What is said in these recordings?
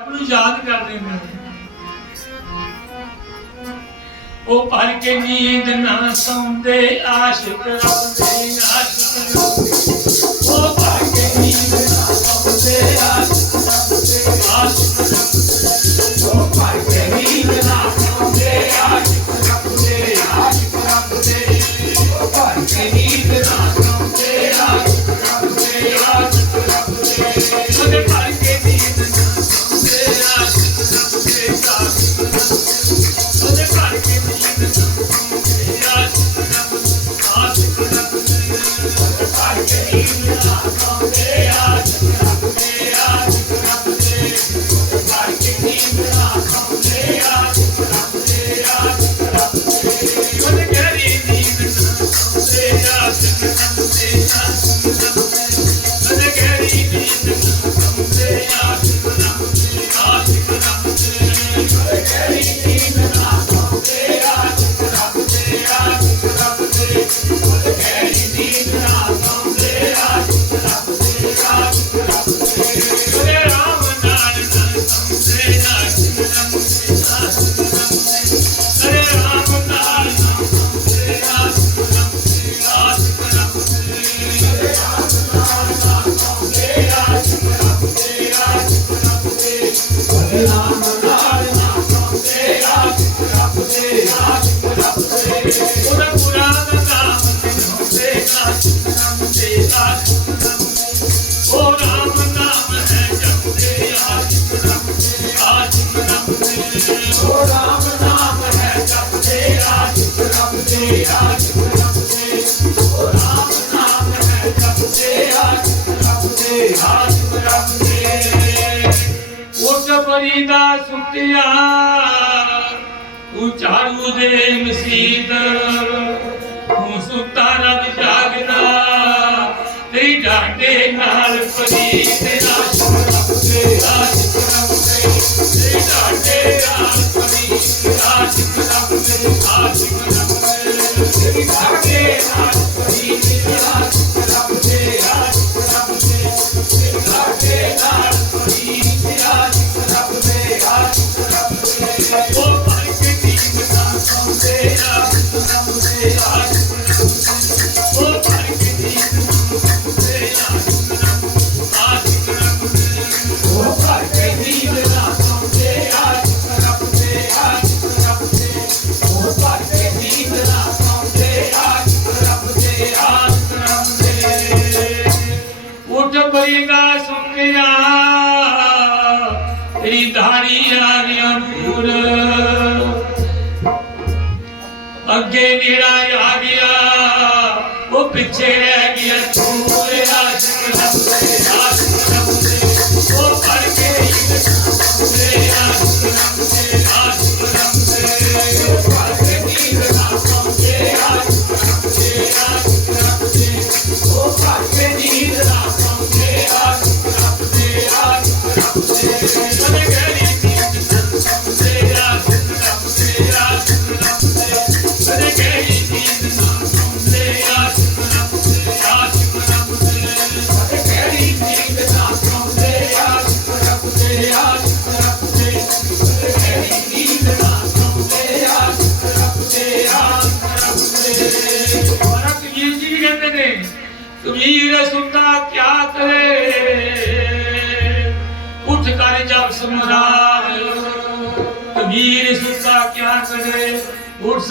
ਆਪ ਨੂੰ ਯਾਦ ਕਰਦੇ ਉਹ ਭਰ ਕੇ ਨੀਂਦ ਨਾ ਸੌਂਦੇ ਆਸ਼ਿਕ ਰੱਬ ਦੇ ਆਸ਼ਿਕ ਤਪਿਆ ਉਚਾਰੂ ਦੇ ਮਸੀਤ ਹੂੰ ਸੁਤਾ ਰਬ ਜਾਗਦਾ। ਤੇਰੀ ਡਾਂਡੇ ਨਾ Yeah.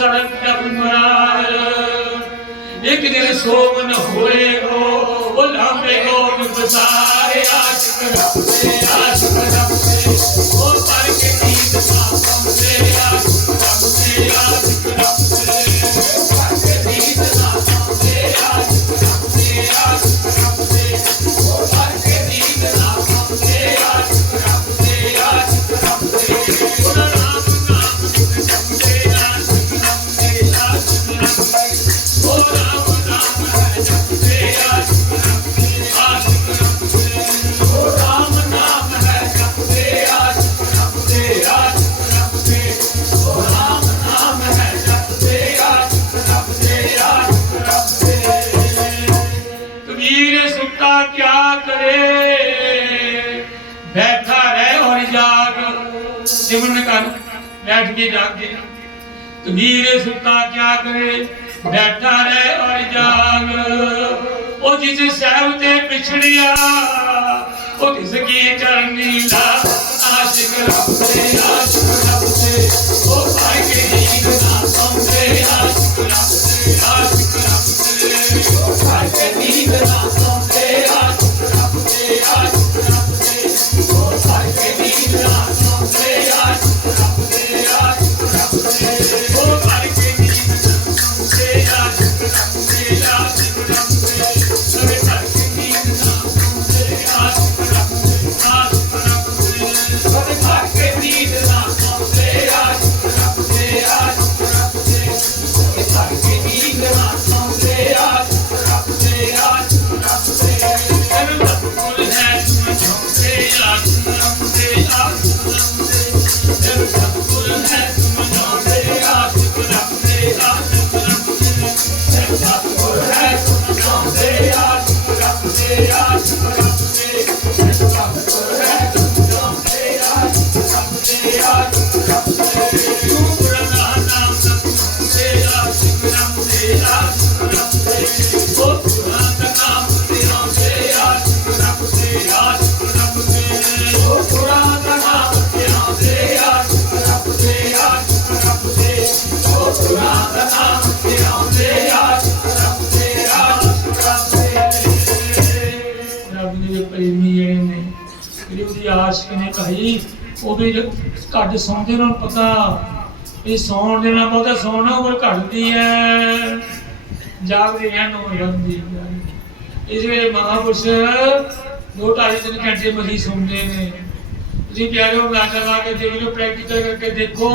ਸੜਕ ਟਪਮਰਾਲ ਇੱਕ ਦਿਨ ਸੋਮਨ ਹੋਏ ਉਹ ਲਾਂਬੇ ਗੋਮ ਬਸਾਰੇ ਆਸ਼ਿਕ ਰੱਬੇ ਆਸ਼ਿਕ ਸਿਮਰਨ ਕਰ ਬੈਠ ਕੇ ਜਾਗੇ। ਕਬੀਰ ਸੁਤਾ ਕਿਆ ਕਰੇ, ਬੈਠਾ ਰਹਿ ਔਰ ਜਾਗ। ਉਹ ਜਿਸ ਸਹਿਬ ਤੇ ਪਿਛੜਿਆ, ਉਹ ਕਿਸ ਕੀ ਚਰਨੀ ਲਾ, ਆਸ਼ਿਕ ਰੱਬ ਦੇ ਆਸ਼ਿਕ ਉਹ ਘੱਟ ਸੌਂਦੇ ਉਹਨਾਂ ਪਤਾ ਇਹ ਸੌਣ ਦੇ ਨਾਲ ਬਹੁਤਾ ਸੌਣਾ ਉਮਰ ਘਟਦੀ ਹੈ ਜਾਗਦੇ ਰਹਿਣ ਉਮਰ ਵੱਧਦੀ ਹੈ ਇਸ ਵੇਲੇ ਮਹਾਪੁਰਸ਼ ਦੋ ਢਾਈ ਤਿੰਨ ਘੰਟੇ ਮਸੀ ਸੌਂਦੇ ਨੇ। ਤੁਸੀਂ ਪਿਆਰੇ ਹੋ ਨਾਟਾ ਕੇ ਦੇਖ ਲਓ ਪ੍ਰੈਕਟੀਕਲ ਕਰਕੇ ਦੇਖੋ।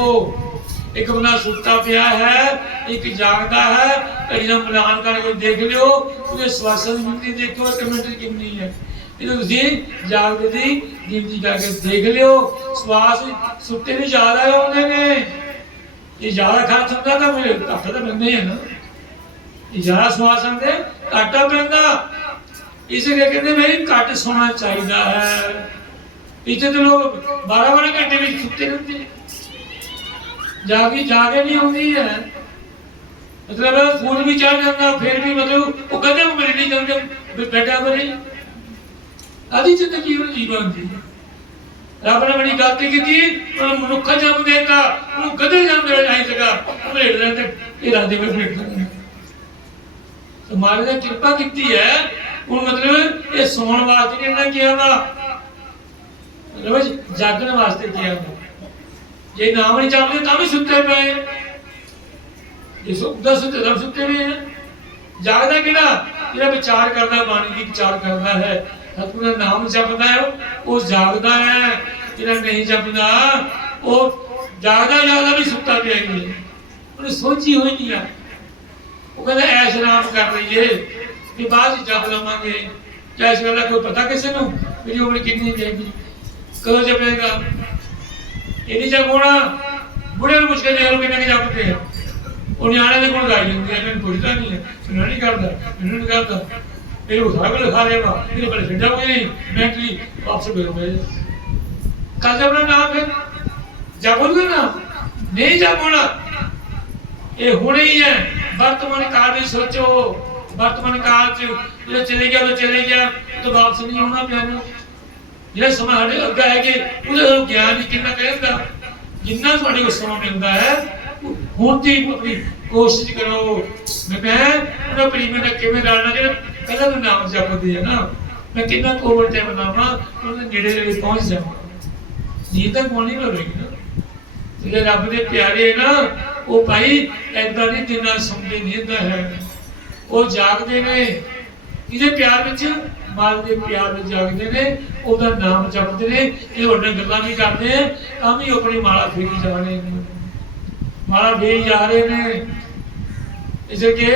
ਇੱਕ ਬੰਦਾ ਸੁੱਤਾ ਪਿਆ ਹੈ, ਇੱਕ ਜਾਗਦਾ ਹੈ ਕਈ ਮਿਲਾਨ ਕਰਕੇ ਦੇਖ ਲਿਓ, ਉਹਦੇ ਸਵਾਸਾਂ ਦੀ ਦੇਖੋ ਇੱਕ ਕਿੰਨੀ ਹੈ ਇਹ ਤੁਸੀਂ ਜਾਗਦੇ ਦੀ ਗਿਣਤੀ ਕਰਕੇ ਦੇਖ ਲਿਓ, ਸਵਾਸ ਸੁੱਤੇ ਵੀ ਜ਼ਿਆਦਾ ਆਉਂਦੇ ਨੇ। ਇਹ ਜ਼ਿਆਦਾ ਖਰਚ ਹੁੰਦਾ ਤਾਂ ਮੇਰੇ ਘੱਟ ਤਾਂ ਬੰਦੇ ਹੈ ਨਾ। ਇਹ ਜ਼ਿਆਦਾ ਸਵਾਸ ਆਉਂਦੇ, ਘਾਟਾ ਪੈਂਦਾ। ਇਸ ਲਈ ਕਹਿੰਦੇ ਮੇਰੀ ਘੱਟ ਸੋਣਾ ਚਾਹੀਦਾ ਹੈ। ਇੱਥੇ ਤੇ ਲੋਕ 12 12 ਘੰਟੇ ਵਿੱਚ ਸੁੱਤੇ ਰਹਿੰਦੇ ਨੇ। ਜਾਗੀ ਜਾਗੇ ਨਹੀਂ ਆਉਂਦੀ ਹੈ। ਮਤਲਬ ਫੂਲ ਵੀ ਚੜ ਜਾਂਦਾ, ਫਿਰ ਵੀ ਮਤਲਬ ਉਹ ਕਦੇ ਉਮਰ ਨਹੀਂ ਜਾਂਦੇ ਵੀ ਬੈਠਾ ਬਰੀ ਆਦੀ ਜ਼ਿੰਦਗੀ ਉਹ ਜੀਵਨ ਦੀ ਰੱਬ ਨੇ ਬੜੀ ਗਲਤੀ ਕੀਤੀ ਉਹ ਮਨੁੱਖ ਜਨਮ ਦੇਤਾ ਉਹ ਕਦੇ ਜਨਮ ਦੇ ਨਹੀਂ ਸਕਾ ਭੇਡ ਲੈਂਦੇ ਇਹ ਰਾਦੇ ਵਿੱਚ ਭੇਡ ਲੈਂਦੇ ਤੇ ਨੇ ਕਿਰਪਾ ਕੀਤੀ ਹੈ ਹੁਣ ਮਤਲਬ ਇਹ ਸੌਣ ਵਾਸਤੇ ਇਹਨਾਂ ਕਿਹਾ ਵਾ। ਮਤਲਬ ਜਾਗਣ ਵਾਸਤੇ ਕਿਹਾ ਵਾ। ਜੇ ਨਾਮ ਨਹੀਂ ਜਪਦੇ ਤਾਂ ਵੀ ਸੁੱਤੇ ਪਏ। ਜੇ ਸੁੱਤਾ ਸੁੱਤੇ ਤਾਂ ਸੁੱਤੇ ਪਏ ਜਾਗਦਾ ਕਿਹੜਾ? ਜਿਹੜਾ ਵਿਚਾਰ ਕਰਦਾ, ਬਾਣੀ ਦੀ ਵਿਚਾਰ ਕਰਦਾ ਹੈ। ਸਤਿਗੁਰੂ ਦਾ ਨਾਮ ਜਪਦਾ ਹੈ, ਉਹ ਜਾਗਦਾ ਹੈ। ਜਿਹੜਾ ਨਹੀਂ ਜਪਦਾ, ਉਹ ਜਾਗਦਾ ਜਾਗਦਾ ਵੀ ਸੁੱਤਾ ਪਿਆ ਹੀ ਉਹਨੇ ਸੋਚੀ ਹੋਈ ਨਹੀਂ ਆ। ਉਹ ਕਹਿੰਦਾ ਐਸ਼ ਆਰਾਮ ਕਰ ਲਈਏ ਕਿ ਬਾਅਦ ਜਪ ਲਵਾਂਗੇ। ਕਿਆ ਇਸ ਗੱਲ ਦਾ ਕੋਈ ਪਤਾ ਕਿਸੇ ਨੂੰ? ਮੇਰੀ ਉਮਰ ਕਿੰਨੀ ਜਾਏਗੀ ਕਦੋਂ ਜਪੇਗਾ? ਇਹ ਨਹੀਂ ਜਪੋਣਾ ਬੁੜੇ ਨੂੰ ਮੁਸ਼ਕਿਲ ਦੇ ਕਿੰਨਾ ਕਿੰਨੇ ਜਪਦੇ ਆ। ਉਹ ਨਿਆਣੇ ਦੇ ਕੋਲ ਗਾਈ ਜਾਂਦੀ ਆ ਮੈਨੂੰ ਪੁੱਛਦਾ ਨਹੀਂ ਹੈ ਮੈਨੂੰ ਨਹੀਂ ਕਰਦਾ ਮੈਨੂੰ ਨਹੀਂ ਕਰਦਾ। ਇਹ ਉਹ ਸਾਰਾ ਕੁਝ ਖਾ ਲੇਗਾ ਇਹ ਬੜੇ ਫਿੱਟਾ ਹੋਈ ਨਹੀਂ? ਮੈਂ ਕੀ ਵਾਪਸ ਬੇਰੋ ਮੈਂ ਕੱਲ ਜਪਣਾ ਨਾਮ ਫਿਰ? ਹੁਣੇ ਹੀ ਹੈ। ਵਰਤਮਾਨ ਕਾਲ ਵਿੱਚ ਸੋਚੋ। ਵਰਤਮਾਨ ਕਾਲ ਚ ਜਿਹੜਾ ਚਲੇ ਗਿਆ ਉਹ ਚਲੇ ਗਿਆ ਤਾਂ ਵਾਪਸ ਨਹੀਂ ਆਉਣਾ ਪਿਆ ਨਾ ਜਿਹੜਾ ਸਮਾਂ ਸਾਡੇ ਅੱਗਾ ਹੈ ਕਿ ਉਹਦਾ ਗਿਆਨ ਹੀ ਕਿੰਨਾ ਕਹਿੰਦਾ ਜਿੰਨਾ ਤੁਹਾਡੇ ਕੋਲ ਸਮਾਂ ਮਿਲਦਾ ਹੈ ਹੁਣ ਦੀ ਆਪਣੀ ਕੋਸ਼ਿਸ਼ ਕਰੋ। ਮੈਂ ਉਹਨਾਂ ਪ੍ਰੀਮੇ ਨਾਲ ਕਿਵੇਂ ਰਲਣਾ ਜਿਹੜਾ ਪਹਿਲਾਂ ਤਾਂ ਨਾਮ ਜਪਦੇ ਆ ਨਾ। ਮੈਂ ਕਿੰਨਾ ਕੋਵਰ ਤੇ ਬਣਾਵਾਂ ਉਹਦੇ ਨੇੜੇ ਨੇੜੇ ਪਹੁੰਚ ਜਾਵਾਂ। ਨੀਂਦ ਤਾਂ ਕੋਣੀ ਹੋਵੇਗੀ ਨਾ। ਜਿਹੜੇ ਰੱਬ ਦੇ ਪਿਆਰੇ ਨਾ, ਉਹ ਭਾਈ ਐਦਾਂ ਨਹੀਂ ਜਿੰਨਾ ਸੁਣਦੇ ਨਹੀਂ ਹੈ। ਉਹ ਜਾਗਦੇ ਨੇ। ਇਹਦੇ ਪਿਆਰ ਵਿੱਚ? ਮਾਲ ਦੇ ਪਿਆਰ ਵਿੱਚ ਜਾਗਦੇ ਨੇ। ਉਹਦਾ ਨਾਮ ਜਪਦੇ ਨੇ। ਇਹ ਉਹਨਾਂ ਗੱਲਾਂ ਵੀ ਕਰਦੇ ਆ। ਤਾਂ ਵੀ ਉਹ ਆਪਣੀ ਮਾਲਾ ਫੇਰੀ ਜਾ ਰਹੇ ਨੇ। ਮਾਲਾ ਫੇਰੀ ਜਾ ਰਹੇ ਨੇ। ਇਸੇ ਕਿ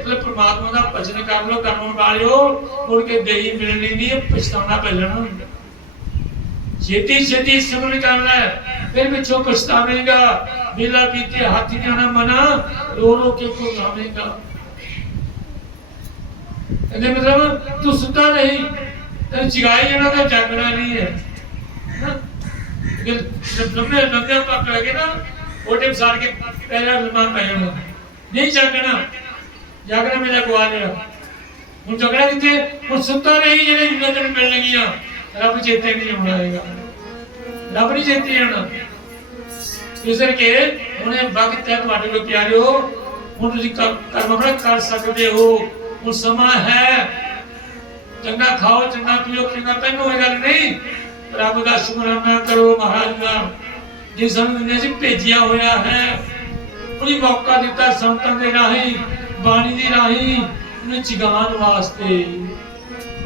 ਮਤਲਬ ਪ੍ਰਮਾਤਮਾ ਦਾ ਭਜਨ ਕਰ ਲੋ ਕਰਨ ਵਾਲਿਓ ਮੁੜ ਕੇ ਦੇਹੀ ਮਿਲਣੀ ਨਹੀਂ ਪਛਤਾਉਣਾ ਪੈਣਾ ਛੇਤੀ ਛੇਤੀ ਸਿਮਰਨ ਕਰਨਾ ਹੈ ਫਿਰ ਪਿੱਛੋਂ ਪਛਤਾਵੇਂਗਾ। ਬਿਲਾ ਬੀਤੇ ਹੱਥ ਨਹੀਂ ਮਨਾ, ਰੋ ਰੋ ਕੇ ਕੋ ਲਾਵੇਂਗਾ ਇਹਦੇ ਮਤਲਬ ਤੂੰ ਸੁੱਤਾ ਨਹੀਂ ਤੇ ਜਗਾਈ ਜਾਣਾ ਤਾਂ ਜਾਗਣਾ ਨਹੀਂ ਹੈ। ਨਾ? ਕਿ ਜਦ ਲੰਬੇ ਲੰਬੇ ਨਾ, ਉਹ ਟਿਪ ਸਾਰ ਕੇ ਪਹਿਲਾ ਲੰਮਾ ਪੈ ਜਾਣਾ। ਨਹੀਂ ਜਾਗਣਾ। ਜਾਗਣਾ ਮੇਰਾ ਗਵਾ ਲਿਆ ਹੁਣ ਝਗੜਾ ਕਿੱਥੇ ਹੁਣ ਸੁੱਤਾ ਨਹੀਂ ਜਿਹੜੇ ਜਿੰਨੇ ਦਿਨ ਮਿਲਣਗੀਆਂ ਰੱਬ ਚੇਤੇ ਨਹੀਂ ਆਉਣਾ ਹੈਗਾ ਰੱਬ ਨਹੀਂ ਚੇਤੇ ਆਉਣਾ ਇਸ ਕਰਕੇ ਉਹਨੇ ਵਕਤ ਹੈ ਤੁਹਾਡੇ ਕੋਲ ਪਿਆਰਿਓ ਹੁਣ ਤੁਸੀਂ ਕਰ- ਕਰਮ ਆਪਣਾ ਕਰ ਸਕਦੇ ਹੋ ਹੁਣ ਸਮਾਂ ਹੈ ਚੰਗਾ ਖਾਓ ਚੰਗਾ ਪੀਓ ਚੰਗਾ ਪਹਿਨੋ ਇਹ ਗੱਲ ਨਹੀਂ ਰੱਬ ਦਾ ਸ਼ੁਕਰਾਨਾ ਕਰੋ ਮਹਾਰਾਜ ਦਾ ਜਿਸ ਸਾਨੂੰ ਨੇ ਅਸੀਂ ਭੇਜਿਆ ਹੋਇਆ ਹੈ ਉਹਨੇ ਮੌਕਾ ਦਿੱਤਾ ਸੰਤਾਂ ਦੇ ਰਾਹੀਂ ਬਾਣੀ ਦੇ ਰਾਹੀਂ ਉਹਨੇ ਚਿਗਾਨ ਵਾਸਤੇ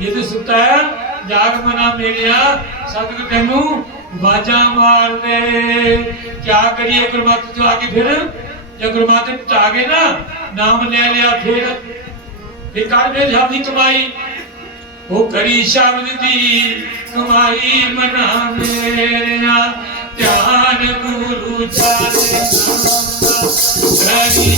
ਜੇ ਤੂੰ ਸੁੱਤਾ ਹੈ ਜਾਗ ਮਨਾ ਮੇਰਿਆ ਸਤਿਗੁਰ ਤੈਨੂੰ ਬਾਜਾ ਮਾਰ ਕਿਆ ਕਰੀਏ ਗੁਰਮਤਿ ਚ ਆ ਕੇ ਫਿਰ ਜੇ ਗੁਰਮਤਿ ਚ ਆ ਗਏ ਨਾ, ਨਾਮ ਲੈ ਲਿਆ ਫਿਰ। ਫਿਰ ਕਰ ਵੇ ਜਬ ਦੀ ਕਮਾਈ। ਉਹ ਕਰੀ ਸ਼ਬਦ ਦੀ ਕਮਾਈ ਮਨਾ ਮੇਰਿਆ ਧਿਆਨ ਗੁਰੂ ਚਾਲੇ ਕਰੀ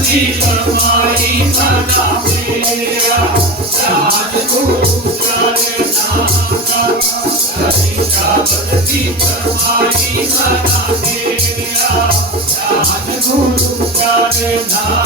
ਦੀ ਕਮਾਈ ਮਨਾ ਮੇਰਿਆ ਧਿਆਨ ਗੁਰੂ ਚਾਲੇ ਕਰੀ ਸ਼ਬਦ ਦੀ ਮਨਾ ਗੁਰੂ ਦੀ ਕਮਾਈ ਮਨਾ ਮੇਰਿਆ ਧਿਆਨ ਗੁਰੂ ਚਾਲੇ ਕਰੀ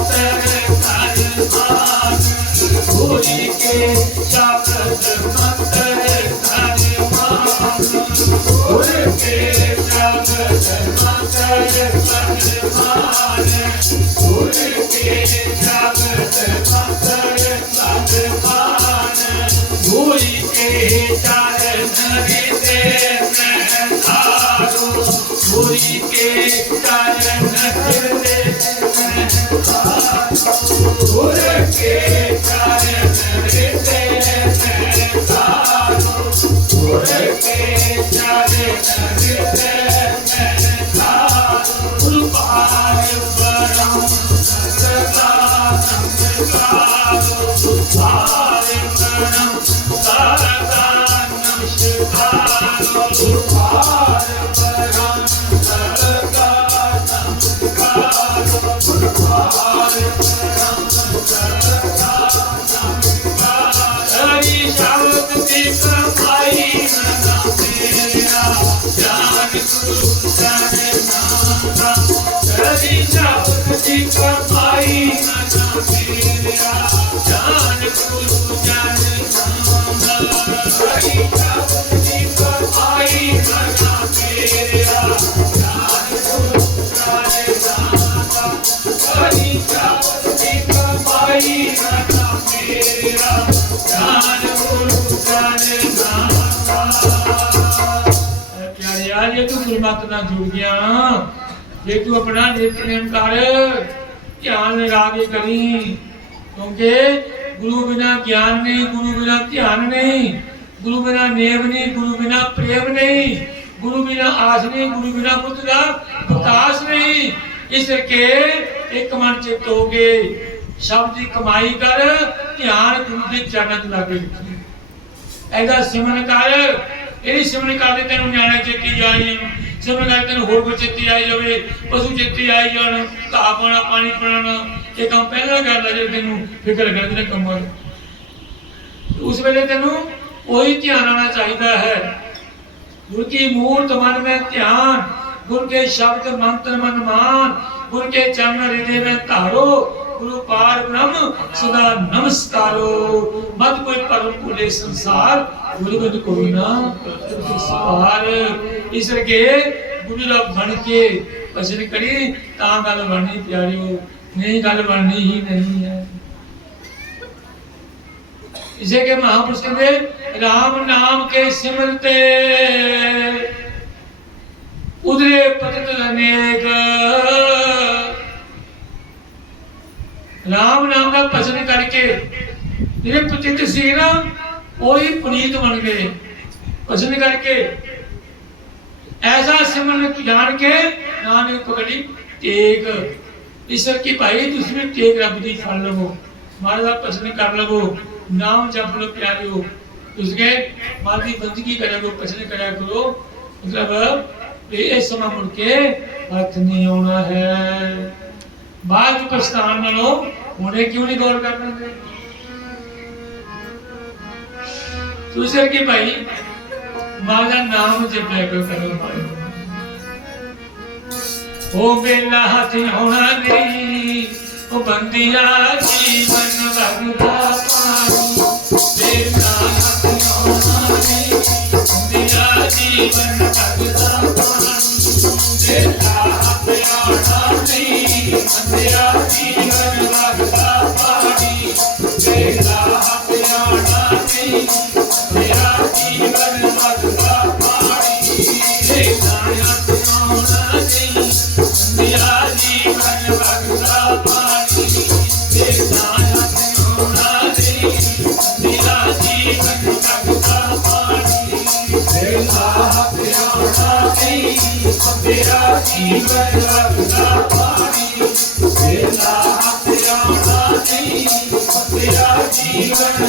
ਹੋਲੀ ਕੇ ਚਰਨ ਸ਼ਬਦ ਦੀ ਕਮਾਈ ਜਾਨ ਗੁਰੂ ਜਾਨੇ ਨਾਮ ਹਰੀ ਸ਼ਬਦ ਦੀ ਕਮਾਈ ਮਨਾ ਮੇਰਾ ਜਾਨ ਗੁਰੂ ਜਾਨੇ ਨਾਮ ਹਰੀ ਸ਼ਬਦ ਦੀ ਕਮਾਈ ਮਨਾ ਮੇਰਾ ਜਾਨ ਗੁਰੂ ਜਾਨੇ ਨਾਮ ਪਿਆਰੇ ਜੇ ਤੂੰ ਗੁਰਮਤਿ ਨਾਲ ਜੁੜ ਗਿਆ ਜੇ ਤੂੰ ਆਪਣਾ ਨਿਤਨੇਮ ਕਰ ਧਿਆਨ ਲਗਾ ਕੇ ਕਰੀ ਕਿਉਂਕਿ ਗੁਰੂ ਬਿਨਾ ਗਿਆਨ ਨਹੀਂ, ਗੁਰੂ ਬਿਨਾ ਧਿਆਨ ਨਹੀਂ, ਗੁਰੂ ਬਿਨਾ ਨੇਮ ਨਹੀਂ, ਗੁਰੂ ਬਿਨਾ ਪ੍ਰੇਮ ਨਹੀਂ, ਗੁਰੂ ਬਿਨਾ ਆਸ ਨਹੀਂ, ਗੁਰੂ ਬਿਨਾ ਬੁੱਧ ਦਾ ਵਿਕਾਸ ਨਹੀਂ। ਇਸ ਕਰਕੇ ਇੱਕ ਮਨ ਚਿੱਤ ਹੋ ਕੇ ਸ਼ਬਦ ਦੀ ਕਮਾਈ ਕਰ, ਧਿਆਨ ਗੁਰੂ ਦੇ ਚਰਨਾਂ 'ਚ ਲਾ ਕੇ ਐਦਾ ਸਿਮਰਨ ਕਰ। ਇਹਦੀ ਸਿਮਰਨ ਕਰਦੇ ਤੈਨੂੰ ਨਿਆਣਾ ਚੇਤੀ ਜਾਈ। ਸਿਮਰਨ ਨਾਲ ਤੈਨੂੰ ਹੋਰ ਕੁਝ ਚੇਤੀ ਆਈ ਜਾਵੇ, ਪਸ਼ੂ ਚੇਤੀ ਆਈ ਜਾਣ, ਘਾਹ ਪਾਣਾ ਪਾਣੀ ਪਾਣਾ, ਇਹ ਕੰਮ ਪਹਿਲਾਂ ਕਰ ਲੈ ਜੇ ਤੈਨੂੰ ਫਿਕਰ ਕਰਦੇ ਨੇ ਕੰਮਾਂ ਉਸ ਵੇਲੇ ਤੈਨੂੰ ਉਹੀ ਧਿਆਨ ਆਣਾ ਚਾਹੀਦਾ ਹੈ। ਗੁਰ ਕੀ ਮੂਰਤ ਮਨ ਮੈਂ ਧਿਆਨ, ਗੁਰ ਕੇ ਸ਼ਬਦ ਮੰਤਰ ਮਨ ਮਾਨ, ਗੁਰ ਕੇ ਚਰਨ ਹਿਰਦੇ ਮੈਂ ਧਾਰੋ, ਗੁਰੂ ਪਾਰ ਬ੍ਰਹਮ ਸਦਾ ਨਮਸਕਾਰੋ। ਮਤ ਕੋਈ ਪਰਮ ਭੁਲੇ ਸੰਸਾਰ ਗੁਰੂ ਬਿਨ ਕੋਈ ਨਾ ਤਿਸ ਪਾਰ ఇసరికి ਗੁਰੂ ਬਣ ਕੇ ਅਸਰ ਕਰੀ, ਤਾਂ ਗੱਲ ਬਣਨੀ ਪਿਆਰਿਓ, ਨਹੀਂ ਗੱਲ ਬਣਨੀ ਹੀ ਨਹੀਂ ਹੈ। ਇਸੇ ਕੇ ਮਹਾਪੁਰਸ਼ ਕਹਿੰਦੇ RAM ਨਾਮ ਕੇ ਸਿਮਰਤੇ। ਉਦਰੇ ਪਤਿਤ ਅਨੇਕ। RAM ਨਾਮ ਦਾ ਭਜਨ ਕਰਕੇ ਜਿਹੜੇ ਪਤਿਤ ਸੀ ਨਾ, ਉਹੀ ਪੁਨੀਤ ਬਣ ਗਏ। ਭਜਨ ਕਰਕੇ ऐसा सिमरन तू जान के नानक कबड़ी टेक। ईश्वर की भाई तुझमें तो टेक रब दी फड़ लवो मारा प्रश्न कर लवो नाम जप लो प्यारियो उसके माँ बंदगी करे करो प्रश्न करे करो। मतलब ये समा मुड़ के हाथ नहीं होना है। बाद पछतान लो उन्हें क्यों नहीं गौर करना है? तो तुझे की भाई বাবার নাম যে ব্যাগ করো ভাই ও বেলা হাতে হোনা নেই ও বন্দিয়া জীবন বাবু পানি Keep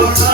Lord.